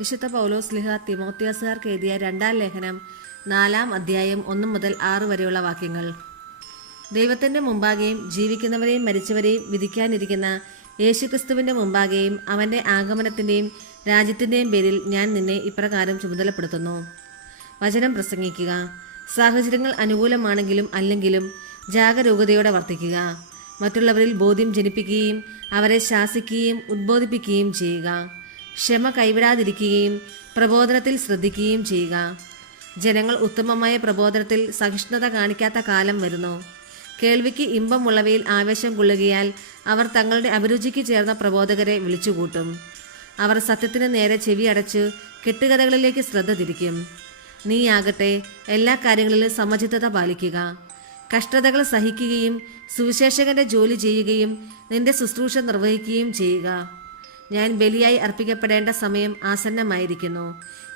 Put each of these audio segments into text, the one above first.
വിശുദ്ധ പൗലോസ്ലിഹ തിമോത്തിയോസുകാർക്ക് എഴുതിയ 2-ാം ലേഖനം 4-ാം അധ്യായം 1 മുതൽ 6 വരെയുള്ള വാക്യങ്ങൾ. ദൈവത്തിൻ്റെ മുമ്പാകെയും ജീവിക്കുന്നവരെയും മരിച്ചവരെയും വിധിക്കാനിരിക്കുന്ന യേശുക്രിസ്തുവിൻ്റെ മുമ്പാകെയും അവൻ്റെ ആഗമനത്തിൻ്റെയും രാജ്യത്തിൻ്റെയും പേരിൽ ഞാൻ നിന്നെ ഇപ്രകാരം ചുമതലപ്പെടുത്തുന്നു. വചനം പ്രസംഗിക്കുക. സാഹചര്യങ്ങൾ അനുകൂലമാണെങ്കിലും അല്ലെങ്കിലും ജാഗരൂകതയോടെ വർത്തിക്കുക. മറ്റുള്ളവരിൽ ബോധ്യം ജനിപ്പിക്കുകയും അവരെ ശാസിക്കുകയും ഉദ്ബോധിപ്പിക്കുകയും ചെയ്യുക. ക്ഷമ കൈവിടാതിരിക്കുകയും പ്രബോധനത്തിൽ ശ്രദ്ധിക്കുകയും ചെയ്യുക. ജനങ്ങൾ ഉത്തമമായ പ്രബോധനത്തിൽ സഹിഷ്ണുത കാണിക്കാത്ത കാലം വരുന്നു. കേൾവിക്ക് ഇമ്പമുള്ളവയിൽ ആവേശം കൊള്ളുകയാൽ അവർ തങ്ങളുടെ അഭിരുചിക്ക് ചേർന്ന പ്രബോധകരെ വിളിച്ചുകൂട്ടും. അവർ സത്യത്തിന് നേരെ ചെവി അടച്ച് കെട്ടുകഥകളിലേക്ക് ശ്രദ്ധ തിരിക്കും. നീയാകട്ടെ എല്ലാ കാര്യങ്ങളിലും സമചിത്തത പാലിക്കുക. കഷ്ടതകൾ സഹിക്കുകയും സുവിശേഷകന്റെ ജോലി ചെയ്യുകയും നിന്റെ ശുശ്രൂഷ നിർവഹിക്കുകയും ചെയ്യുക. ഞാൻ ബലിയായി അർപ്പിക്കപ്പെടേണ്ട സമയം ആസന്നമായിരിക്കുന്നു.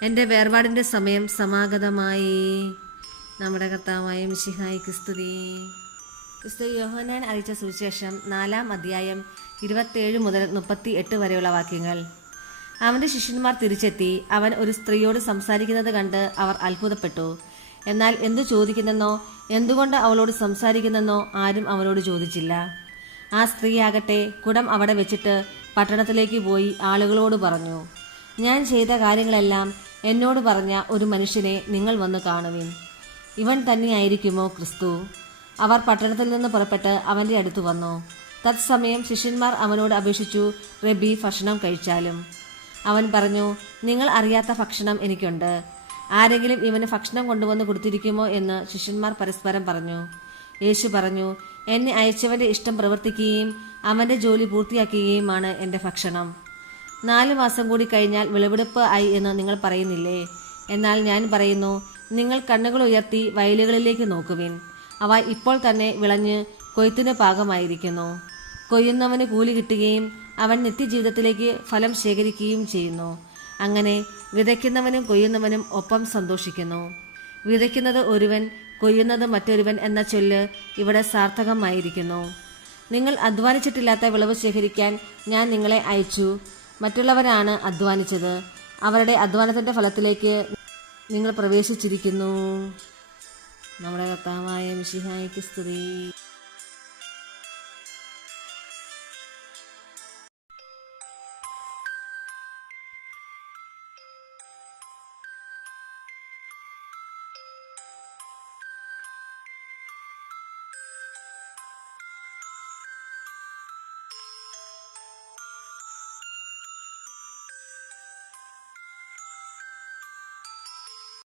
എൻ്റെ വേർപാടിൻ്റെ സമയം സമാഗതമായി. നമ്മുടെ കർത്താവായ മിശിഹായിക്ക് സ്തുതി. വിശുദ്ധ യോഹന്നാൻ അറിയിച്ച സുവിശേഷം 4-ാം അധ്യായം 27 മുതൽ 38 വരെയുള്ള വാക്യങ്ങൾ. അവൻ്റെ ശിഷ്യന്മാർ തിരിച്ചെത്തി. അവൻ ഒരു സ്ത്രീയോട് സംസാരിക്കുന്നത് കണ്ട് അവർ അത്ഭുതപ്പെട്ടു. എന്നാൽ എന്തു ചോദിക്കുന്നെന്നോ എന്തുകൊണ്ട് അവളോട് സംസാരിക്കുന്നെന്നോ ആരും അവനോട് ചോദിച്ചില്ല. ആ സ്ത്രീയാകട്ടെ കുടം അവിടെ വെച്ചിട്ട് പട്ടണത്തിലേക്ക് പോയി ആളുകളോട് പറഞ്ഞു, ഞാൻ ചെയ്ത കാര്യങ്ങളെല്ലാം എന്നോട് പറഞ്ഞ ഒരു മനുഷ്യനെ നിങ്ങൾ വന്ന് കാണുവിൻ. ഇവൻ തന്നെയായിരിക്കുമോ ക്രിസ്തു? അവർ പട്ടണത്തിൽ നിന്ന് പുറപ്പെട്ട് അവൻ്റെ അടുത്ത് വന്നു. തത്സമയം ശിഷ്യന്മാർ അവനോട് അപേക്ഷിച്ചു, റബ്ബി, ഭക്ഷണം കഴിച്ചാലും. അവൻ പറഞ്ഞു, നിങ്ങൾ അറിയാത്ത ഭക്ഷണം എനിക്കുണ്ട്. ആരെങ്കിലും ഇവന് ഭക്ഷണം കൊണ്ടുവന്ന് കൊടുത്തിരിക്കുമോ എന്ന് ശിഷ്യന്മാർ പരസ്പരം പറഞ്ഞു. യേശു പറഞ്ഞു, എന്നെ അയച്ചവൻ്റെ ഇഷ്ടം പ്രവർത്തിക്കുകയും അവൻ്റെ ജോലി പൂർത്തിയാക്കുകയുമാണ് എൻ്റെ ഭക്ഷണം. 4 മാസം കൂടി കഴിഞ്ഞാൽ വിളവെടുപ്പ് ആയി എന്ന് നിങ്ങൾ പറയുന്നില്ലേ? എന്നാൽ ഞാൻ പറയുന്നു, നിങ്ങൾ കണ്ണുകൾ ഉയർത്തി വയലുകളിലേക്ക് നോക്കുവിൻ. അവ ഇപ്പോൾ തന്നെ വിളഞ്ഞ് കൊയ്ത്തിന് പാകമായിരിക്കുന്നു. കൊയ്യുന്നവന് കൂലി കിട്ടുകയും അവൻ നിത്യജീവിതത്തിലേക്ക് ഫലം ശേഖരിക്കുകയും ചെയ്യുന്നു. അങ്ങനെ വിതയ്ക്കുന്നവനും കൊയ്യുന്നവനും ഒപ്പം സന്തോഷിക്കുന്നു. വിതയ്ക്കുന്നത് ഒരുവൻ, കൊയ്യുന്നത് മറ്റൊരുവൻ എന്ന ചൊല്ല് ഇവിടെ സാർത്ഥകമായിരിക്കുന്നു. നിങ്ങൾ അധ്വാനിച്ചിട്ടില്ലാത്ത വിളവ് ശേഖരിക്കാൻ ഞാൻ നിങ്ങളെ അയച്ചു. മറ്റുള്ളവരാണ് അധ്വാനിച്ചത്. അവരുടെ അധ്വാനത്തിൻ്റെ ഫലത്തിലേക്ക് നിങ്ങൾ പ്രവേശിച്ചിരിക്കുന്നു. നമ്മുടെ കർത്താവായ മിശിഹായിക്ക് സ്തുതി.